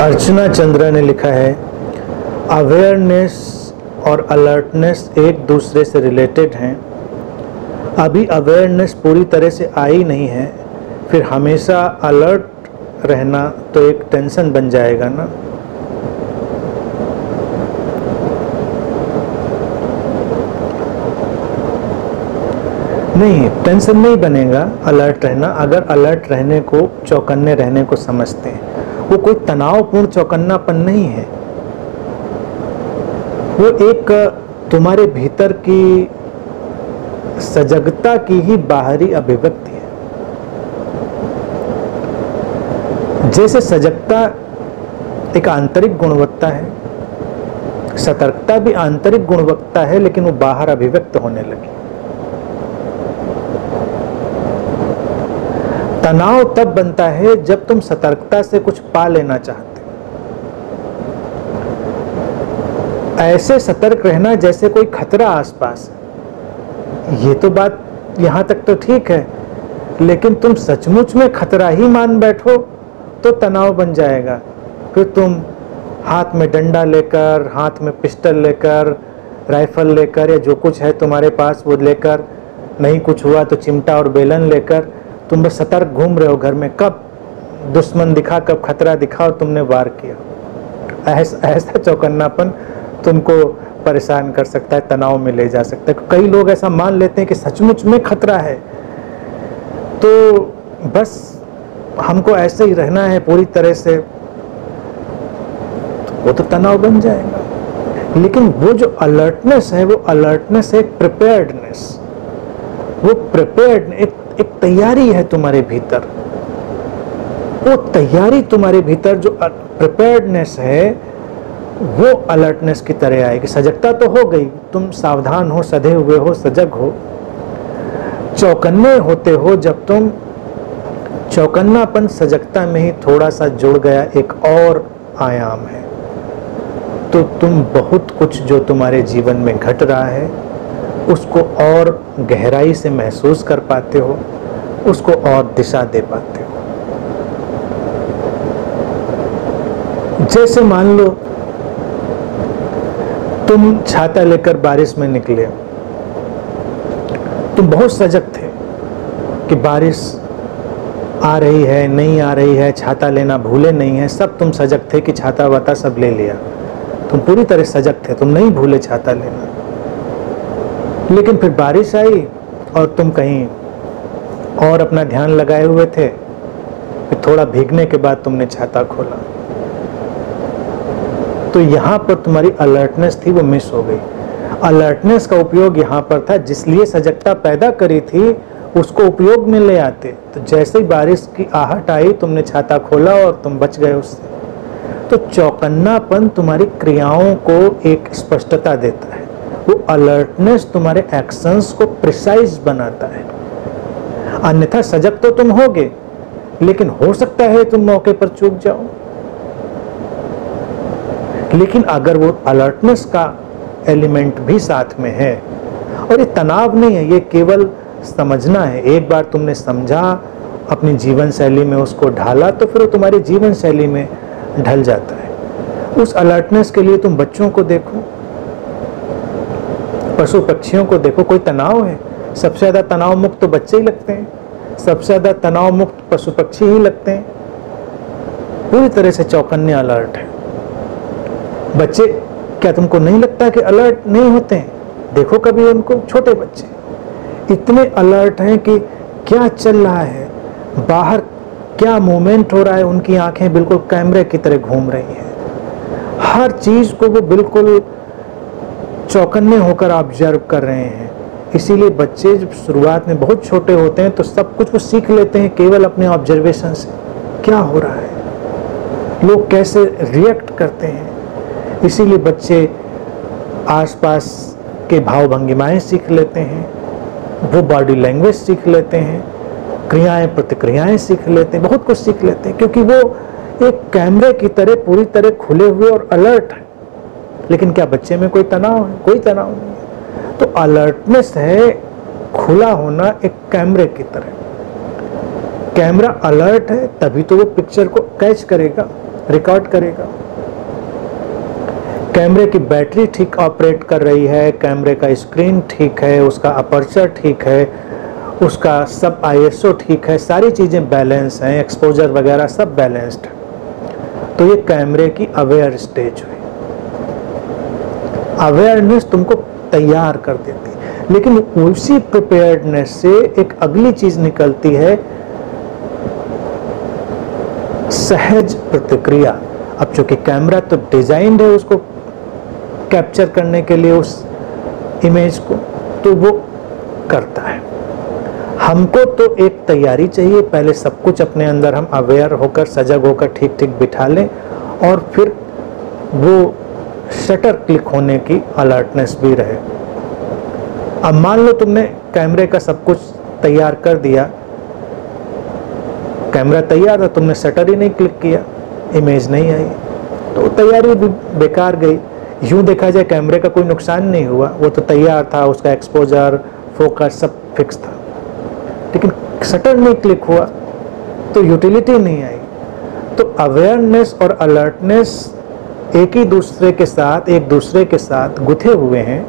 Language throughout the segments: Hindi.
अर्चना चंद्रा ने लिखा है, अवेयरनेस और अलर्टनेस एक दूसरे से रिलेटेड हैं। अभी अवेयरनेस पूरी तरह से आई नहीं है, फिर हमेशा अलर्ट रहना तो एक टेंशन बन जाएगा ना। नहीं, टेंशन नहीं बनेगा अलर्ट रहना, अगर अलर्ट रहने को, चौकन्ने रहने को समझते हैं। वो कोई तनावपूर्ण चौकन्नापन नहीं है, वो एक तुम्हारे भीतर की सजगता की ही बाहरी अभिव्यक्ति है। जैसे सजगता एक आंतरिक गुणवत्ता है, सतर्कता भी आंतरिक गुणवत्ता है, लेकिन वो बाहर अभिव्यक्त होने लगी। तनाव तब बनता है जब तुम सतर्कता से कुछ पा लेना चाहते हो। ऐसे सतर्क रहना जैसे कोई खतरा आसपास है। ये तो बात यहां तक तो ठीक है, लेकिन तुम सचमुच में खतरा ही मान बैठो तो तनाव बन जाएगा। फिर तुम हाथ में डंडा लेकर, हाथ में पिस्टल लेकर, राइफल लेकर, या जो कुछ है तुम्हारे पास वो लेकर, नहीं कुछ हुआ तो चिमटा और बेलन लेकर तुम बस सतर्क घूम रहे हो घर में। कब दुश्मन दिखा, कब खतरा दिखा और तुमने वार किया। ऐसा चौकन्नापन तुमको परेशान कर सकता है, तनाव में ले जा सकता है। कई लोग ऐसा मान लेते हैं कि सचमुच में खतरा है तो बस हमको ऐसे ही रहना है पूरी तरह से, वो तो तनाव बन जाएगा। लेकिन वो जो अलर्टनेस है, वो अलर्टनेस है प्रिपेयर्डनेस। वो प्रिपेयर्ड एक तैयारी है तुम्हारे भीतर। वो तैयारी तुम्हारे भीतर जो प्रिपेयर्डनेस है, वो अलर्टनेस की तरह आएगी। सजगता तो हो गई, तुम सावधान हो, सधे हुए हो, सजग हो, चौकन्ने होते हो। जब तुम चौकन्नापन सजगता में ही थोड़ा सा जुड़ गया, एक और आयाम है, तो तुम बहुत कुछ जो तुम्हारे जीवन में घट रहा है उसको और गहराई से महसूस कर पाते हो, उसको और दिशा दे पाते हो। जैसे मान लो तुम छाता लेकर बारिश में निकले, तुम बहुत सजग थे कि बारिश आ रही है, नहीं आ रही है, छाता लेना भूले नहीं है, सब तुम सजग थे कि छाता वाता सब ले लिया। तुम पूरी तरह सजग थे, तुम नहीं भूले छाता लेना। लेकिन फिर बारिश आई और तुम कहीं और अपना ध्यान लगाए हुए थे, फिर थोड़ा भीगने के बाद तुमने छाता खोला, तो यहां पर तुम्हारी अलर्टनेस थी वो मिस हो गई। अलर्टनेस का उपयोग यहां पर था, जिसलिए सजगता पैदा करी थी उसको उपयोग में ले आते। तो जैसे ही बारिश की आहट आई, तुमने छाता खोला और तुम बच गए उससे। तो चौकन्नापन तुम्हारी क्रियाओं को एक स्पष्टता देता है। वो अलर्टनेस तुम्हारे एक्शंस को प्रिसाइज बनाता है। अन्यथा सजग तो तुम होगे, लेकिन हो सकता है तुम मौके पर चूक जाओ। लेकिन अगर वो अलर्टनेस का एलिमेंट भी साथ में है, और ये तनाव नहीं है, ये केवल समझना है। एक बार तुमने समझा, अपनी जीवन शैली में उसको ढाला, तो फिर वो तुम्हारी जीवन शैली में ढल जाता है। उस अलर्टनेस के लिए तुम बच्चों को देखो, पशु पक्षियों को देखो, कोई तनाव है, सबसे ज्यादा तनाव मुक्त तो बच्चे ही लगते हैं, सबसे ज्यादा तनाव मुक्त पशु पक्षी ही लगते हैं। पूरी तरह से चौकन्ने अलर्ट है बच्चे। क्या तुमको नहीं लगता कि अलर्ट नहीं होते हैं? देखो कभी उनको, छोटे बच्चे इतने अलर्ट हैं कि क्या चल रहा है बाहर, क्या मूवमेंट हो रहा है, उनकी आंखें बिल्कुल कैमरे की तरह घूम रही हैं। हर चीज को वो बिल्कुल चौकन्ने होकर ऑब्जर्व कर रहे हैं। इसीलिए बच्चे जब शुरुआत में बहुत छोटे होते हैं तो सब कुछ वो सीख लेते हैं केवल अपने ऑब्जर्वेशन से। क्या हो रहा है, लोग कैसे रिएक्ट करते हैं। इसीलिए बच्चे आसपास के भाव भंगिमाएं सीख लेते हैं, वो बॉडी लैंग्वेज सीख लेते हैं, क्रियाएं प्रतिक्रियाएं सीख लेते हैं, बहुत कुछ सीख लेते हैं, क्योंकि वो एक कैमरे की तरह पूरी तरह खुले हुए और अलर्ट है। लेकिन क्या बच्चे में कोई तनाव है? कोई तनाव नहीं है। तो अलर्टनेस है खुला होना एक कैमरे की तरह। कैमरा अलर्ट है तभी तो वो पिक्चर को कैच करेगा, रिकॉर्ड करेगा। कैमरे की बैटरी ठीक ऑपरेट कर रही है, कैमरे का स्क्रीन ठीक है, उसका अपर्चर ठीक है, उसका सब ISO ठीक है, सारी चीज़ें बैलेंस हैं, एक्सपोजर वगैरह सब बैलेंस्ड है। तो ये कैमरे की अवेयर स्टेज हुई। अवेयरनेस तुमको तैयार कर देती है, लेकिन उसी प्रिपेयर्डनेस से एक अगली चीज निकलती है, सहज प्रतिक्रिया। अब चूंकि कैमरा तो डिजाइन्ड है उसको कैप्चर करने के लिए उस इमेज को, तो वो करता है। हमको तो एक तैयारी चाहिए, पहले सब कुछ अपने अंदर हम अवेयर होकर सजग होकर ठीक ठीक बिठा लें, और फिर वो शटर क्लिक होने की अलर्टनेस भी रहे। अब मान लो तुमने कैमरे का सब कुछ तैयार कर दिया, कैमरा तैयार था, तुमने शटर ही नहीं क्लिक किया, इमेज नहीं आई, तो तैयारी भी बेकार गई। यूं देखा जाए कैमरे का कोई नुकसान नहीं हुआ, वो तो तैयार था, उसका एक्सपोजर फोकस सब फिक्स था, लेकिन शटर नहीं क्लिक हुआ तो यूटिलिटी नहीं आई। तो अवेयरनेस और अलर्टनेस एक दूसरे के साथ गुथे हुए हैं।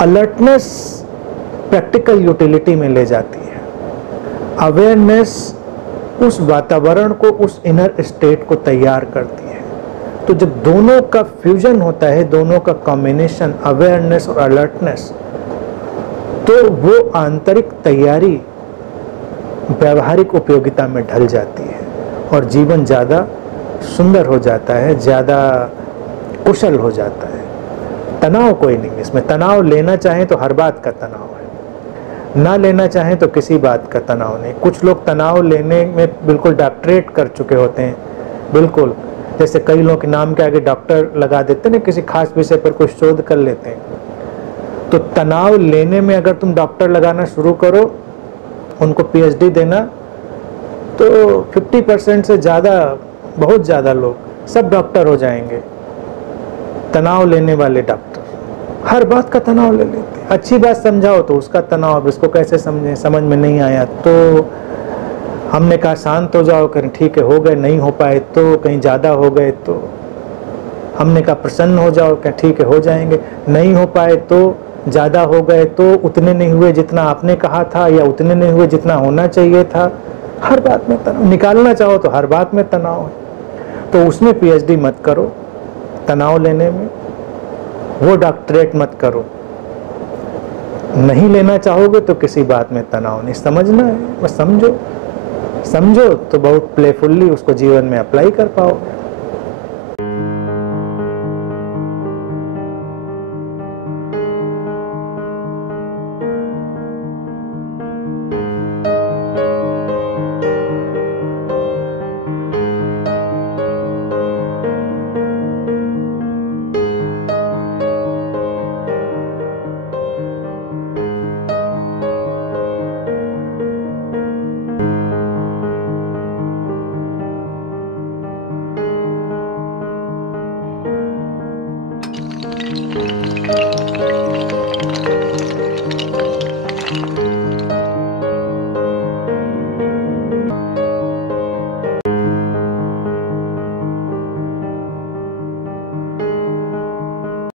अलर्टनेस प्रैक्टिकल यूटिलिटी में ले जाती है, अवेयरनेस उस वातावरण को, उस इनर स्टेट को तैयार करती है। तो जब दोनों का फ्यूजन होता है, दोनों का कॉम्बिनेशन अवेयरनेस और अलर्टनेस, तो वो आंतरिक तैयारी व्यावहारिक उपयोगिता में ढल जाती है और जीवन ज़्यादा सुंदर हो जाता है, ज़्यादा कुशल हो जाता है। तनाव कोई नहीं, इसमें तनाव लेना चाहें तो हर बात का तनाव है, ना लेना चाहें तो किसी बात का तनाव नहीं। कुछ लोग तनाव लेने में बिल्कुल डॉक्टरेट कर चुके होते हैं, बिल्कुल जैसे कई लोग के नाम के आगे डॉक्टर लगा देते हैं ना, किसी खास विषय पर कुछ शोध कर लेते हैं। तो तनाव लेने में अगर तुम डॉक्टर लगाना शुरू करो, उनको PhD देना, तो 50% से ज़्यादा, बहुत ज़्यादा लोग सब डॉक्टर हो जाएंगे। तनाव लेने वाले डॉक्टर हर बात का तनाव ले लेते हैं। अच्छी बात समझाओ तो उसका तनाव, अब इसको कैसे समझें, समझ में नहीं आया तो हमने कहा शांत हो जाओ, कहीं ठीक है हो गए, नहीं हो पाए तो, कहीं ज़्यादा हो गए तो हमने कहा प्रसन्न हो जाओ, क्या ठीक है हो जाएंगे, नहीं हो पाए तो, ज़्यादा हो गए तो, उतने नहीं हुए जितना आपने कहा था, या उतने नहीं हुए जितना होना चाहिए था। हर बात में तनाव, निकालना चाहो तो हर बात में तनाव है। तो उसमें PhD मत करो, तनाव लेने में वो डॉक्टरेट मत करो। नहीं लेना चाहोगे तो किसी बात में तनाव नहीं, समझना है बस, समझो तो बहुत प्लेफुल्ली उसको जीवन में अप्लाई कर पाओगे।